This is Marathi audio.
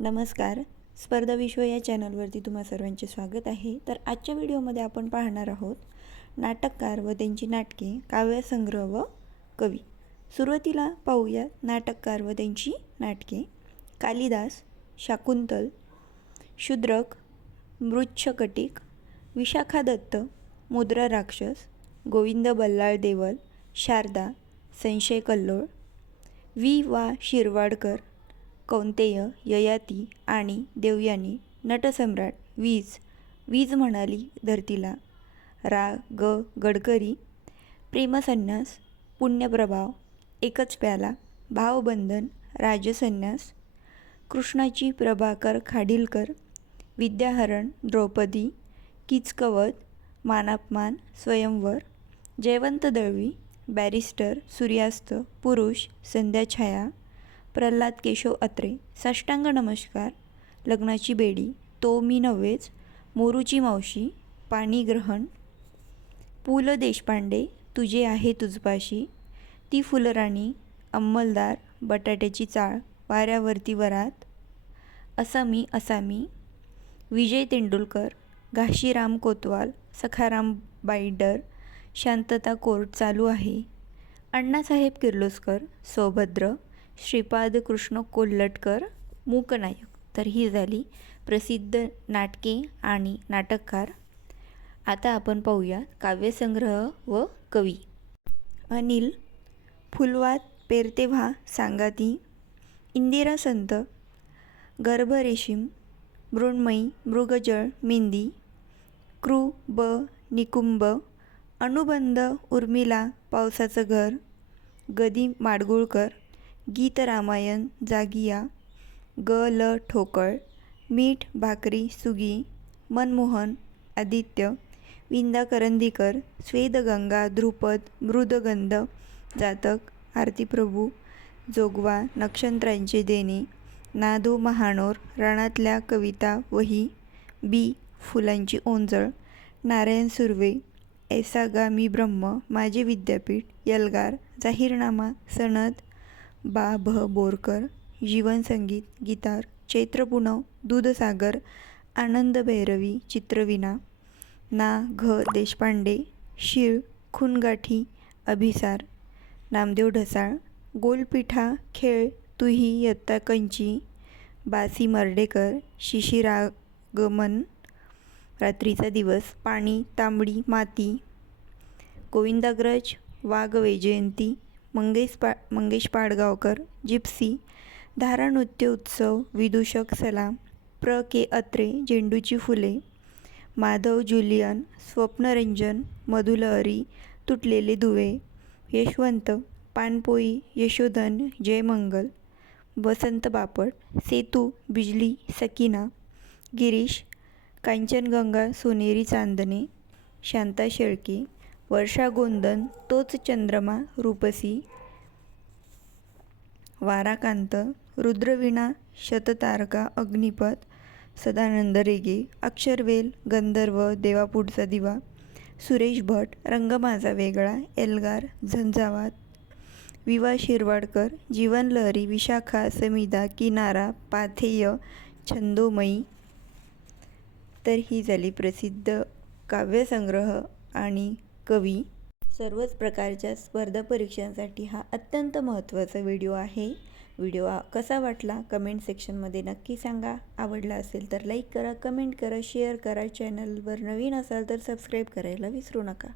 नमस्कार. स्पर्धा विश्व या चॅनलवरती तुम्हा सर्वांचे स्वागत आहे. तर आजच्या व्हिडिओमध्ये आपण पाहणार आहोत नाटककार व त्यांची नाटके काव्यसंग्रह व कवी. सुरुवातीला पाहूया नाटककार व त्यांची नाटके. कालिदास शाकुंतल शूद्रक मृच्छकटिक विशाखा दत्त मुद्रा राक्षस गोविंद बल्लाळ देवल शारदा संशय कल्लोळ वी वा. शिरवाडकर कौंतेय ययाती आणि देवयानी नटसम्राट वीज वीज म्हणाली धरतीला. रा ग गडकरी प्रेमसन्यास पुण्यप्रभाव एकच प्याला भावबंधन राजसन्यास कृष्णाची प्रभाकर खाडीलकर विद्याहरण द्रौपदी किचकवत मानापमान स्वयंवर जयवंत दळवी बॅरिस्टर सूर्यास्त पुरुष संध्याछाया प्रल्हाद केशव अत्रे साष्टांग नमस्कार. लग्नाची बेडी तो मी नव्हेच. मोरूची मावशी पाणीग्रहण पु ल देशपांडे तुझे आहे तुझपाशी. ती फुलराणी अंमलदार बटाट्याची चाळ वाऱ्यावरती वरात. असा मी असा मी विजय तेंडुलकर घाशीराम कोतवाल सखाराम बाईडर शांतता कोर्ट चालू आहे. अण्णासाहेब किर्लोस्कर सौभद्र. श्रीपाद कृष्ण कोल्हटकर मूकनायक. तर ही झाली प्रसिद्ध नाटके आणि नाटककार. आता आपण पाहूया काव्यसंग्रह व कवी. अनिल फुलवात पेरतेव्हा सांगाती. इंदिरा संत गर्भरेशीम मृण्मयी मृगजळ मेंदी. कृ ब निकुंभ अनुबंध उर्मिला पावसाचं घर. गदी माडगुळकर गीत रामायण जागिया ग ल ठोकळ मीठ भाकरी सुगी मनमोहन आदित्य विंदा करंदीकर स्वेदगंगा ध्रुपद मृदगंध जातक आरती प्रभू जोगवा नक्षत्रांचे देणे नादो महानोर राणातल्या कविता वही बी फुलांची ओंजळ नारायण सुर्वे ऐसा गा मी ब्रह्म माझे विद्यापीठ यलगार जाहीरनामा सनद बा भ बोरकर जीवनसंगीत गिटार चैत्रपुणव दूधसागर आनंद भैरवी चित्रविना ना घ देशपांडे शीळ खुनगाठी अभिसार नामदेव ढसाळ गोलपिठा खेळ तुही यत्ता कंची बासी मर्डेकर शिशिरागमन रात्रीचा दिवस पाणी तांबडी माती गोविंदाग्रज वाघ वैजयंती मंगेश पा मंगेश पाडगावकर जिप्सी धारा नृत्य उत्सव विदूषक सलाम प्र. के. अत्रे झेंडूची फुले माधव जुलियन स्वप्नरंजन मधुलहरी तुटलेले दुवे यशवंत पानपोई यशोधन जयमंगल वसंत बापट सेतू बिजली सकीना गिरीश कांचनगंगा सोनेरी चांदणे शांता शेळके वर्षा गोंदन तोच चंद्रमा रूपसी. वाराकांत रुद्रवीणा शततारका अग्निपथ सदानंद रेगे अक्षरवेल गंधर्व देवापुढचा दिवा सुरेश भट रंग माझा वेगळा एल्गार झंझावात. विवा शिरवाडकर जीवनलहरी विशाखा समिदा किनारा पाथेय छंदोमयी. तर ही झाली प्रसिद्ध काव्यसंग्रह आणि कवी. सर्वच प्रकारच्या स्पर्धा परीक्षांसाठी हा अत्यंत महत्त्वाचा व्हिडिओ आहे. व्हिडिओ कसा वाटला कमेंट सेक्शनमध्ये नक्की सांगा. आवडला असेल तर लाईक करा कमेंट करा शेअर करा. चॅनलवर नवीन असाल तर सबस्क्राईब करायला विसरू नका.